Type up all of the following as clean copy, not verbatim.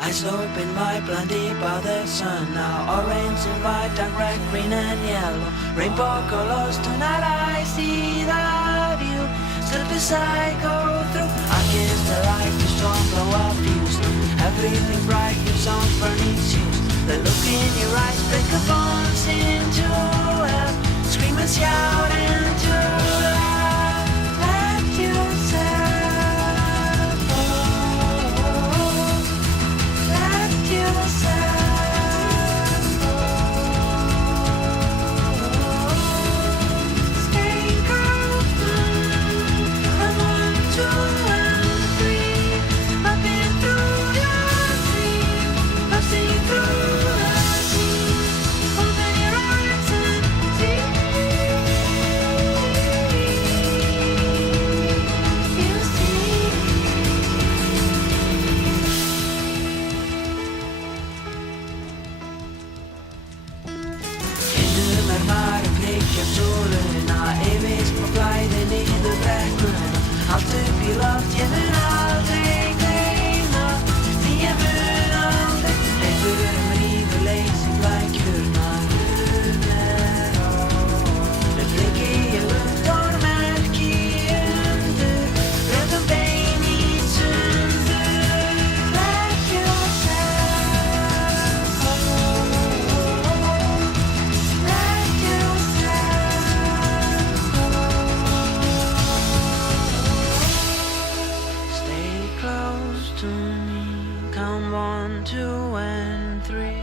Eyes open wide, blinded by the sun. Now orange and white, dark red, green and yellow. Rainbow colors, tonight I see that you stood beside, go through. I kiss the light, the strong glow of fuse. Everything bright, your songs burning shoes. The look in your eyes, break a bones into hell. Scream and shout into life. Let yourself go. Let yourself go. Stay calm. I'm 1, 2, and 3. I've been through your dream. I've seen through the scene. Open your eyes and see. You see. Kindum maður blikja sóluna. Yfirst má flæði niður brekkuna. Allt upp í loft, ég mun aldrei gleyma. Því ég mun aldrei. Hleypur rígur leysi flækjurnar. Með bliki ég stórmerki undur. Brjótum bein í sundur. Let yourself go. Let yourself go. Stay close to me. Count 1, 2, and 3.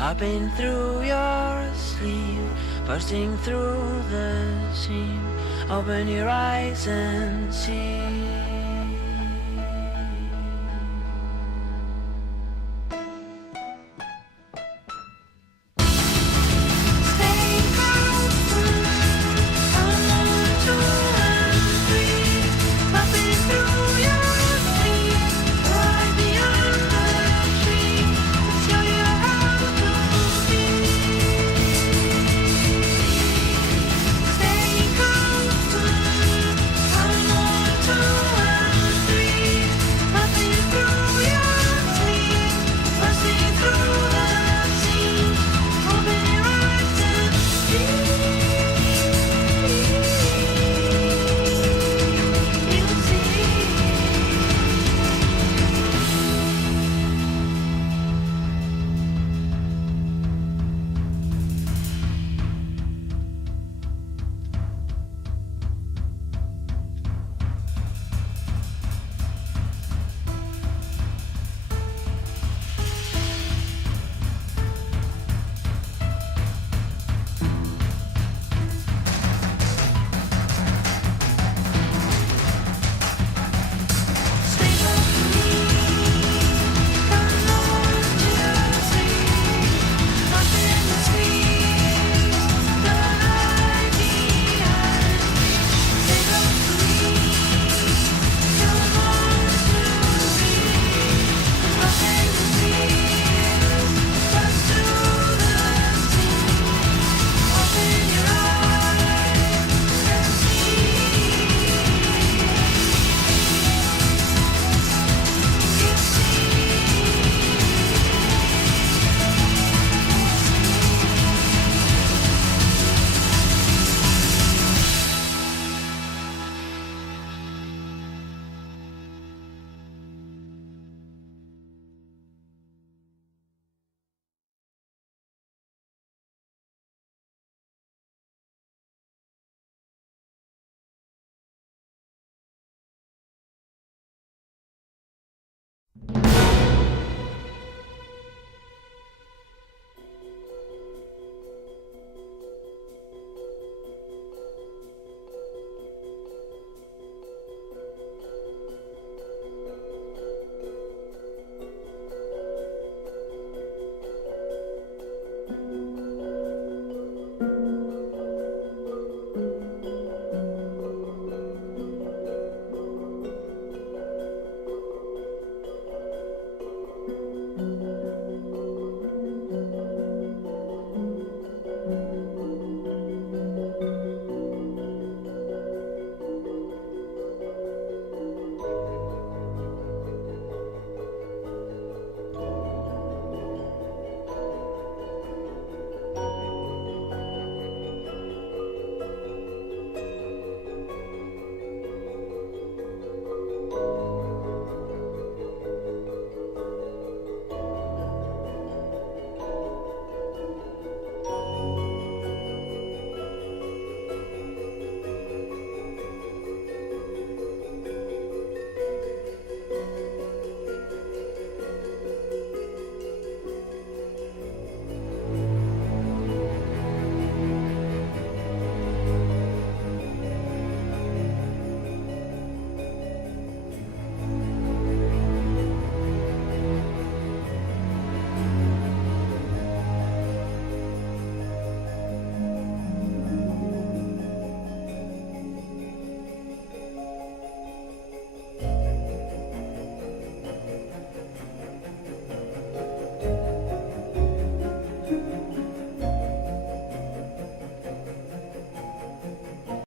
I've been through your sleeve, bursting through the seam. Open your eyes and see.